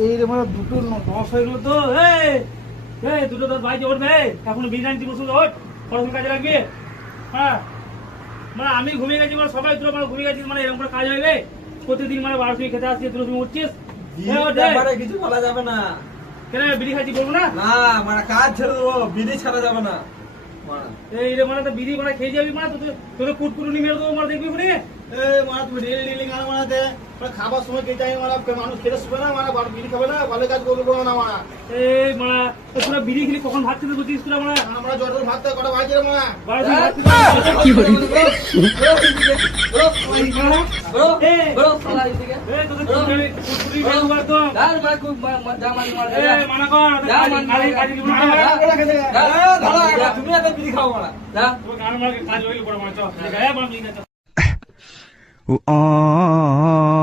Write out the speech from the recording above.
এই রে মানে দুটো 10 হয়ে গেল তো। এই দুটো তো ভাই উঠবে এখন বিরিয়ানি বসে ওঠ পড়াশোনা কাজে লাগবে। হ্যাঁ মানে আমি ঘুমিয়ে গেছি মানে সবাই তোরা মানে ঘুমিয়ে গেছিস মানে এরকম করে কাজ হবে প্রতিদিন মানে 12 সময় খেতে আসছিস তোরা তুমি উঠছিস কিছু বলা যাবে না। কেন বিড়ি খাচ্ছি বলবো না? না মানে কাজ ছেড়ে দেবো, বিড়ি ছাড়া যাবে না। এই রে মানে তো বিড়ি মানে খেয়ে যাবি মানে তোদের কুটকুটুনি মেরে দেবো মানে দেখবি শুনে। তুমি ডেলি গান মানাতে খাবার সময় কে চাই মানুষ খেতে শুবে না বিড়ি খাবে না ভালো কাজ করবো না এই মানে তোরা বিড়ি খেলি কখন ভাত খেতে বলছিস তোরা মানে আমরা জট ভাত কটা বাজে রে মা কি করে তুমি এত বিড়ি খাও মারা কাজ হইলে পরে মানে চল Oh